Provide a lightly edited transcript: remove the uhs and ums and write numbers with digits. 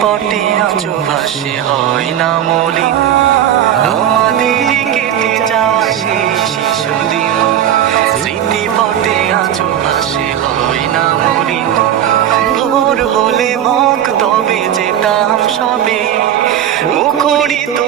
পটে আজো ভাসে হয় না মলিন আমাদের কেটে যাওয়া সেই শিশুদিন স্মৃতি পটে আজো ভাসে হয় না মলিন ভোর হলে মুখ তবে যেতাম সবে মুখরিত